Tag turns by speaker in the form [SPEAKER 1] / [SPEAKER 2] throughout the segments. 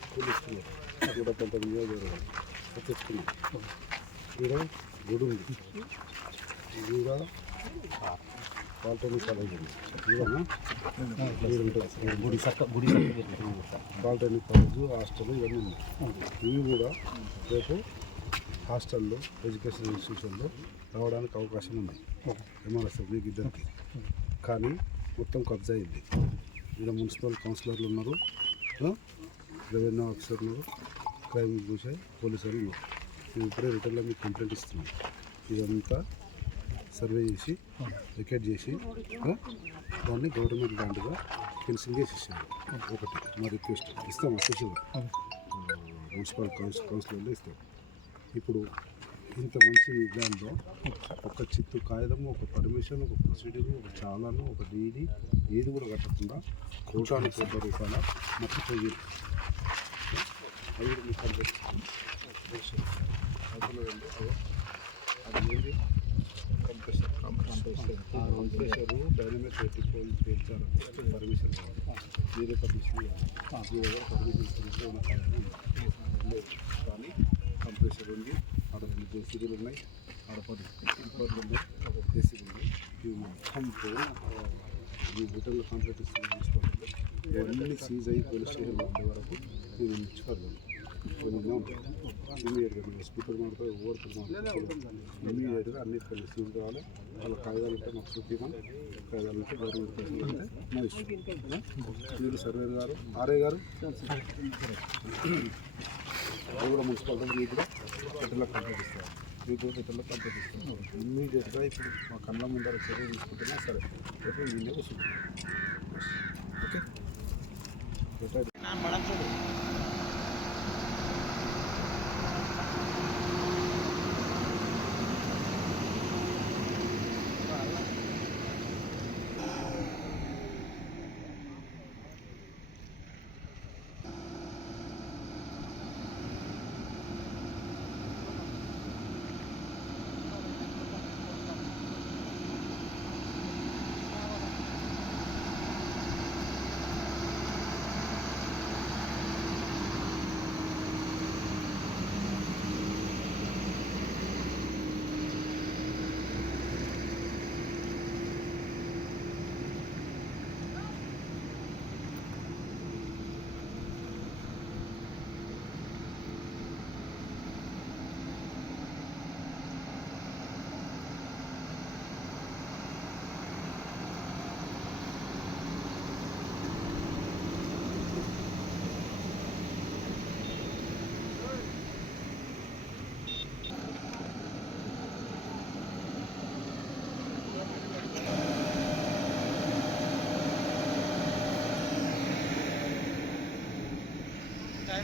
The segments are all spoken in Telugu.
[SPEAKER 1] స్కూల్ ఇస్తున్నారు నూట పంతొమ్మిది తెచ్చుకున్నాం ఈడ గుడి ఉంది ఈడ పాలిటెక్నిక్ కాలేజ్ ఉంది ఈడ
[SPEAKER 2] గుడి సక్క గుడి
[SPEAKER 1] పాలిటెక్నిక్ కాలేజ్ హాస్టల్ ఇవన్నీ ఉన్నాయి ఇవి కూడా రేపు హాస్టల్లో ఎడ్యుకేషన్ ఇన్స్టిట్యూషన్లో రావడానికి అవకాశం ఉంది ఎంఆర్ఎస్ మీకు ఇద్దరికి కానీ మొత్తం కబ్జా అయింది ఇక్కడ మున్సిపల్ కౌన్సిలర్లు ఉన్నారు రెవెన్యూ ఆఫీసర్ ఉన్నారు క్రైమ్ చూసే పోలీసు వాళ్ళు ఉన్నారు. మేము ఇప్పుడే రిటర్న్లో మీకు కంప్లైంట్ ఇస్తున్నాం ఇదంతా సర్వే చేసి వికెట్ చేసి దాన్ని గవర్నమెంట్ ల్యాండ్గా ఫెన్సింగ్ చేసి ఇచ్చారు ఒకటి మా రిక్వెస్ట్ ఇస్తాం అఫీషియల్గా మున్సిపల్ కౌన్స్ కౌన్సిలర్లో ఇస్తాం ఇప్పుడు ఇంత మంచి ల్యాండ్లో ఒక చిత్తు కాగితం ఒక పర్మిషన్ ఒక ప్రొసీడింగ్ ఒక చాలాను ఒక డీడీ ఏది కూడా కట్టకుండా కోటాను కోట్ల రూపాయల మర్చిపోయి అది ఐదు ముప్పై అది ఏంటి కంప్రెసర్ కంప్రెసర్ కంప్రెసర్ డైనమిక్ పెట్టుకోవాలి పేర్చాలంటే పర్మిషన్ కావాలి మీరే పర్మిషన్ మీ దగ్గర పర్మిషన్ కానీ కంప్రెసర్ ఉంది ఆడ రెండు జేసీబీలు ఉన్నాయి. ఆడ పది టిప్పర్లు ఉన్నాయి ఒక జేసీబీ ఉంది ఇవి మొత్తం ఈ హోటల్లో ఇస్తుంది ఇవన్నీ సీజ్ అయ్యి పోలీస్ స్టేషన్లో ఉండే వరకు నేను ఇమీడియట్గా స్పీకర్ మాట్లాడితే ఓవర్కి మాట్లాడుతుంది ఇమీడియట్గా అన్ని కొన్ని సీజ్ కావాలి వాళ్ళ కాగితాలు ఉంటే మాకు చూపించమని కాగితాలు ఉంటే గవర్నమెంట్ ఉంటే మా ఇష్టం. మీరు సర్వేర్ గారు ఆర్ఏ గారు? అది కూడా మున్సిపాలిటీ మీకు కూడా రిటర్న్లో కంప్లీట్ ఇస్తారు మీకు కూడా రిటర్న్లో కంప్లీట్ ఇస్తారు ఇమ్మీడియట్గా ఇప్పుడు మా కళ్ళ ముందర చర్య తీసుకుంటున్నా సరే. రేపు నేనే వస్తుంది ఓకే? రిటైర్
[SPEAKER 3] టైం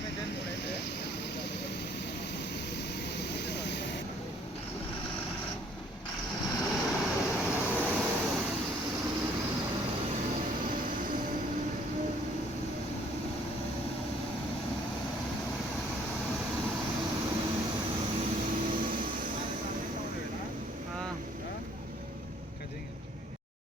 [SPEAKER 3] అయితే మూడైతే